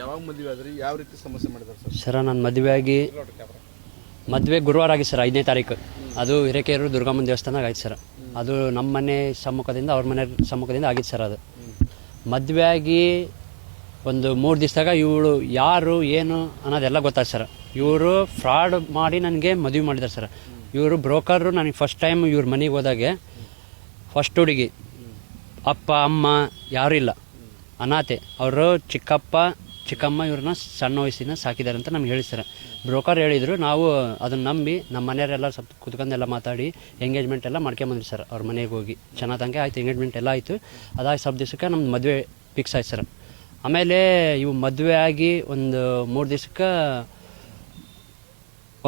ಯಾವಾಗ ಮದುವೆ ಆದ್ರಿ, ಯಾವ ರೀತಿ ಸಮಸ್ಯೆ ಮಾಡಿದಾರೆ ಸರ್? ಸರ ನಾನು ಮದುವೆ ಗುರುವಾರ ಆಗಿ ಸರ್ 5ನೇ ತಾರೀಕು. ಅದು ಹಿರೇಕೆರೂರು ದುರ್ಗಮ್ಮನ ದೇವಸ್ಥಾನದಾಗ ಆಯ್ತು ಸರ್. ಅದು ನಮ್ಮ ಮನೆ ಸಮ್ಮುಖದಿಂದ ಅವ್ರ ಮನೆ ಸಮ್ಮುಖದಿಂದ ಆಗಿತ್ತು ಸರ್. ಅದು ಮದುವೆ ಆಗಿ ಒಂದು 3 ದಿವಸದಾಗ ಇವಳು ಯಾರು ಏನು ಅನ್ನೋದೆಲ್ಲ ಗೊತ್ತಾಯ್ತು ಸರ್. ಇವರು ಫ್ರಾಡ್ ಮಾಡಿ ನನಗೆ ಮದುವೆ ಮಾಡಿದ್ದಾರೆ ಸರ್. ಇವರು ಬ್ರೋಕರು. ನನಗೆ ಫಸ್ಟ್ ಟೈಮ್ ಇವ್ರ ಮನೆಗೆ ಹೋದಾಗೆ ಫಸ್ಟ್ ಹುಡುಗಿ ಅಪ್ಪ ಅಮ್ಮ ಯಾರೂ ಇಲ್ಲ, ಅನಾಥೆ. ಅವರು ಚಿಕ್ಕಮ್ಮ ಇವ್ರನ್ನ ಸಣ್ಣ ವಯಸ್ಸಿನ ಸಾಕಿದ್ದಾರೆ ಅಂತ ನಮ್ಗೆ ಹೇಳಿ ಸರ್. ಬ್ರೋಕರ್ ಹೇಳಿದರು. ನಾವು ಅದನ್ನು ನಂಬಿ ನಮ್ಮ ಮನೆಯವರೆಲ್ಲ ಸ್ವಲ್ಪ ಕುತ್ಕೊಂಡೆಲ್ಲ ಮಾತಾಡಿ ಎಂಗೇಜ್ಮೆಂಟ್ ಎಲ್ಲ ಮಾಡ್ಕೊಂಬಂದ್ರಿ ಸರ್. ಅವ್ರ ಮನೆಗೆ ಹೋಗಿ ಚೆನ್ನಾಗಿ ಆಯಿತು, ಎಂಗೇಜ್ಮೆಂಟ್ ಎಲ್ಲ ಆಯಿತು. ಅದಾಗಿ ಸ್ವಲ್ಪ ದಿವಸಕ್ಕೆ ನಮ್ಮ ಮದುವೆ ಫಿಕ್ಸ್ ಆಯ್ತು ಸರ್. ಆಮೇಲೆ ಇವು ಮದುವೆ ಆಗಿ ಒಂದು 3 ದಿವಸಕ್ಕೆ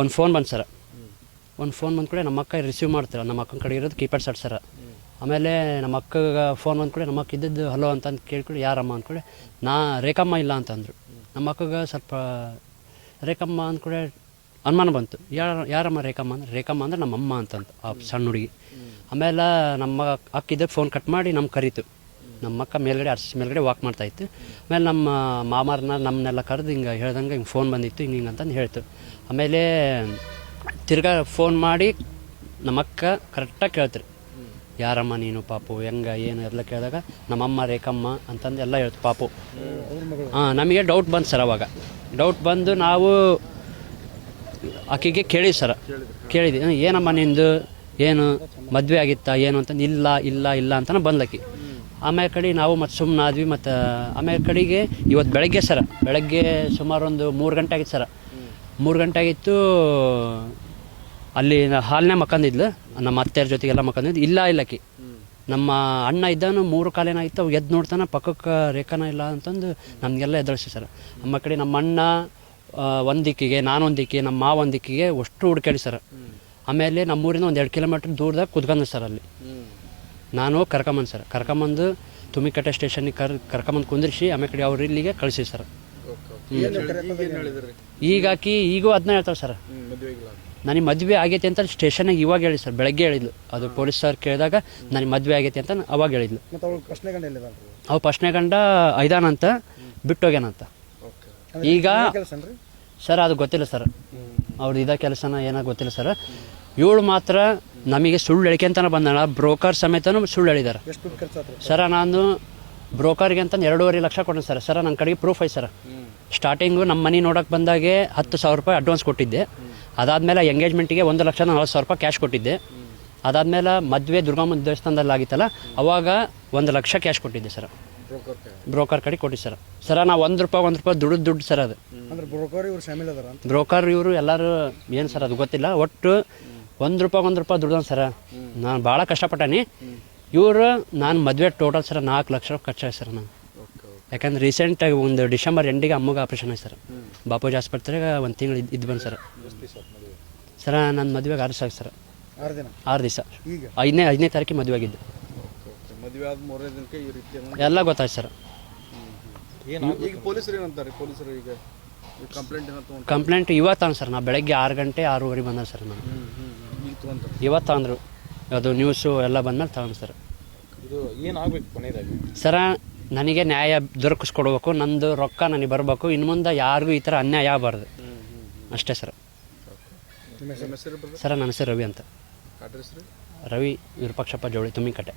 ಒಂದು ಫೋನ್ ಬಂತು ಸರ್. ಒಂದು ಫೋನ್ ಬಂದ ಕೂಡ ನಮ್ಮ ಅಕ್ಕ ರಿಸೀವ್ ಮಾಡ್ತಾರೆ. ನಮ್ಮ ಅಕ್ಕನ ಕಡೆ ಇರೋದು ಕೀಪ್ಯಾಡ್ ಸೆಟ್ ಸರ್. ಆಮೇಲೆ ನಮ್ಮ ಅಕ್ಕಗೆ ಫೋನ್ ಬಂದ ಕೂಡ ನಮ್ಮ ಅಕ್ಕ ಇದ್ದದ್ದು ಹಲೋ ಅಂತಂದು ಕೇಳ್ಕೊಳ್ಳಿ ಯಾರಮ್ಮ ಅಂದ್ಕೊಳ್ಳಿ ರೇಖಮ್ಮ ಇಲ್ಲ ಅಂತಂದರು. ನಮ್ಮ ಅಕ್ಕಗೆ ಸ್ವಲ್ಪ ರೇಖಮ್ಮ ಅಂದ್ಕೂಡೆ ಅನುಮಾನ ಬಂತು. ಯಾರಮ್ಮ ರೇಖಮ್ಮ ಅಂದರೆ ನಮ್ಮಮ್ಮ ಅಂತಂತ ಆ ಸಣ್ಣ ಹುಡುಗಿ. ಆಮೇಲೆ ನಮ್ಮ ಅಕ್ಕಿದ್ದ ಫೋನ್ ಕಟ್ ಮಾಡಿ ನಮ್ಗೆ ಕರೀತು. ನಮ್ಮ ಅಕ್ಕ ಮೇಲ್ಗಡೆ ವಾಕ್ ಮಾಡ್ತಾಯಿತ್ತು. ಆಮೇಲೆ ನಮ್ಮ ಮಾಮಾರನ್ನ ನಮ್ಮನ್ನೆಲ್ಲ ಕರೆದು ಹಿಂಗೆ ಹೇಳ್ದಂಗೆ ಹಿಂಗೆ ಫೋನ್ ಬಂದಿತ್ತು ಹಿಂಗೆ ಅಂತಂದು ಹೇಳ್ತು. ಆಮೇಲೆ ತಿರ್ಗಾ ಫೋನ್ ಮಾಡಿ ನಮ್ಮ ಅಕ್ಕ ಕರೆಕ್ಟಾಗಿ ಕೇಳ್ತಾರೆ, ಯಾರಮ್ಮ ನೀನು ಪಾಪು ಹೆಂಗೆ ಏನು ಎಲ್ಲ ಕೇಳಿದಾಗ ನಮ್ಮಮ್ಮ ರೇಖಮ್ಮ ಅಂತಂದು ಎಲ್ಲ ಹೇಳ್ತು ಪಾಪು. ನಮಗೆ ಡೌಟ್ ಬಂತು ಸರ್. ಅವಾಗ ಡೌಟ್ ಬಂದು ನಾವು ಆಕೆಗೆ ಕೇಳಿದ್ವಿ ಏನಮ್ಮ ನಿಂದು ಏನು ಮದುವೆ ಆಗಿತ್ತಾ ಏನು ಅಂತಂದು ಇಲ್ಲ ಅಂತಲೇ ಬಂದ್ಲಕ್ಕಿ. ಆಮೇಲೆ ಕಡೆ ನಾವು ಮತ್ತು ಸುಮ್ಮನೆ ಆದ್ವಿ. ಮತ್ತು ಆಮೇಲೆ ಕಡೆಗೆ ಇವತ್ತು ಬೆಳಗ್ಗೆ ಸುಮಾರು ಒಂದು 3 ಗಂಟೆ ಆಗಿತ್ತು ಸರ್. 3 ಗಂಟೆ ಆಗಿತ್ತು. ಅಲ್ಲಿ ಹಾಲನ್ನೇ ಮಕ್ಕಂದಿದ್ಲು. ನಮ್ಮ ಅತ್ತೆಯರ ಜೊತೆಗೆಲ್ಲ ಮಕ್ಕಂದಿದ್ದು ಇಲ್ಲಕ್ಕಿ. ನಮ್ಮ ಅಣ್ಣ ಇದ್ದಾನು 3 ಕಾಲೇನಾಗಿತ್ತು. ಅವು ಎದ್ದು ನೋಡ್ತಾನೆ ಪಕ್ಕಕ್ಕೆ ರೇಖಾನ ಇಲ್ಲ ಅಂತಂದು ನಮಗೆಲ್ಲ ಎದುರಿಸಿ ಸರ್. ನಮ್ಮ ಕಡೆ ನಮ್ಮ ಅಣ್ಣ ಒಂದು ದಿಕ್ಕಿಗೆ, ನಾನೊಂದು ದಿಕ್ಕಿಗೆ, ನಮ್ಮ ಮಾವ ಒಂದು ದಿಕ್ಕಿಗೆ ಅಷ್ಟು ಹುಡುಕಾಡಿ ಸರ್. ಆಮೇಲೆ ನಮ್ಮೂರಿಂದ ಒಂದು 2 ಕಿಲೋಮೀಟ್ರ್ ದೂರದಾಗ ಕುತ್ಕೊಂಡೆ ಸರ್. ಅಲ್ಲಿ ನಾನು ಕರ್ಕೊಂಬಂದು ತುಮಿಕಟ್ಟೆ ಸ್ಟೇಷನ್ಗೆ ಕರ್ಕೊಂಬಂದು ಕುಂದಿರಿಸಿ ಆಮೇಲೆ ಕಡೆ ಅವ್ರು ಇಲ್ಲಿಗೆ ಕಳಿಸಿ ಸರ್. ಈಗೂ ಅದನ್ನ ಹೇಳ್ತಾರೆ ಸರ್. ನನಗೆ ಮದುವೆ ಆಗೈತೆ ಅಂತ ಸ್ಟೇಷನ್ನಾಗ ಇವಾಗ ಹೇಳಿ ಸರ್. ಬೆಳಗ್ಗೆ ಹೇಳಿದ್ಲು. ಅದು ಪೊಲೀಸ್ ಸರ್ ಕೇಳಿದಾಗ ನನಗೆ ಮದುವೆ ಆಗೈತೆ ಅಂತ ಅವಾಗ ಹೇಳಿದ್ಲು. ಅವು ಫಸ್ಟ್ನೇ ಗಂಡ ಐದಾನಂತ ಬಿಟ್ಟೋಗ್ಯಾನಂತ. ಈಗ ಸರ್ ಅದು ಗೊತ್ತಿಲ್ಲ ಸರ್. ಅವ್ರದ್ದು ಇದ ಕೆಲಸನ ಏನೋ ಗೊತ್ತಿಲ್ಲ ಸರ್. ಇವಳು ಮಾತ್ರ ನಮಗೆ ಸುಳ್ಳು ಹೇಳಿಕೆಂತಾನೆ ಬಂದಣ. ಬ್ರೋಕರ್ ಸಮೇತನೂ ಸುಳ್ಳು ಹೇಳಿದ್ದಾರೆ ಸರ. ನಾನು ಬ್ರೋಕರ್ಗೆ ಅಂತ 2.5 ಲಕ್ಷ ಕೊಟ್ಟೆ ಸರ್. ನನ್ನ ಕಡೆಗೆ ಪ್ರೂಫ್ ಐತೆ ಸರ್. ಸ್ಟಾರ್ಟಿಂಗು ನಮ್ಮ ಮನೆ ನೋಡೋಕೆ ಬಂದಾಗೆ 10,000 ರೂಪಾಯಿ ಅಡ್ವಾನ್ಸ್ ಕೊಟ್ಟಿದ್ದೆ. ಅದಾದಮೇಲೆ ಎಂಗೇಜ್ಮೆಂಟಿಗೆ 1,40,000 ರೂಪಾಯಿ ಕ್ಯಾಶ್ ಕೊಟ್ಟಿದ್ದೆ. ಅದಾದಮೇಲೆ ಮದುವೆ ದುರ್ಗಮ್ಮನ ದೇವಸ್ಥಾನದಲ್ಲಿ ಆಗಿತ್ತಲ್ಲ ಅವಾಗ 1 ಲಕ್ಷ ಕ್ಯಾಶ್ ಕೊಟ್ಟಿದ್ದೆ ಸರ್. ಬ್ರೋಕರ್ ಕಡೆ ಕೊಟ್ಟಿದ್ದೆ ಸರ್. ನಾವು $1 ದುಡ್ಡು ಸರ್. ಅದು ಬ್ರೋಕರ್ ಇವರು ಎಲ್ಲರೂ ಏನು ಸರ್ ಅದು ಗೊತ್ತಿಲ್ಲ. ಒಟ್ಟು $1 ದುಡ್ಡು ಸರ. ನಾನು ಭಾಳ ಕಷ್ಟಪಟ್ಟಾನಿ. ಇವರು ನಾನು ಮದುವೆ ಟೋಟಲ್ ಸರ್ 4 ಲಕ್ಷ ಖರ್ಚಾಯ್ತು ಸರ್ ನಾನು. ಯಾಕಂದ್ರೆ ರೀಸೆಂಟಾಗಿ ಒಂದು ಡಿಸೆಂಬರ್ ಎಂಡಿಗೆ ಅಮ್ಮಗೆ ಆಪ್ರೇಷನ್ ಆಯ್ತು ಸರ್. ಬಾಪೂಜಿ ಆಸ್ಪತ್ರೆಗೆ 1 ತಿಂಗಳು ಇದ್ದು ಬಂದು ಸರ್. ನನ್ನ ಮದುವೆಗೆ 6 ದಿವಸ ಆಯ್ತು ಸರ್. 6 ದಿವಸ 5ನೇ ತಾರೀಕಿಗೆ ಮದುವೆ ಆಗಿದ್ದು. ಎಲ್ಲ ಗೊತ್ತಾಯ್ತು ಸರ್. ಕಂಪ್ಲೇಂಟ್ ಇವತ್ತು ಸರ್. ನಾ ಬೆಳಗ್ಗೆ 6 ಗಂಟೆ 6:30 ಬಂದ ಸರ್. ನಾನು ಇವತ್ತು ಅಂದರು. ಅದು ನ್ಯೂಸು ಎಲ್ಲ ಬಂದ್ಮೇಲೆ ತಗೊಂಡು ಸರ್. ಸರ ನನಗೆ ನ್ಯಾಯ ದೊರಕಿಸ್ಕೊಡ್ಬೇಕು. ನಂದು ರೊಕ್ಕ ನನಗೆ ಬರಬೇಕು. ಇನ್ನು ಮುಂದೆ ಯಾರಿಗೂ ಈ ಥರ ಅನ್ಯಾಯ ಆಗಬಾರ್ದು ಅಷ್ಟೇ ಸರ್. ನನ್ನ ಹೆಸರು ರವಿ ಅಂತ. ರವಿ ವಿರೂಪಾಕ್ಷಪ್ಪ ಜೋಳಿ, ತುಮಿಕಟ್ಟೆ.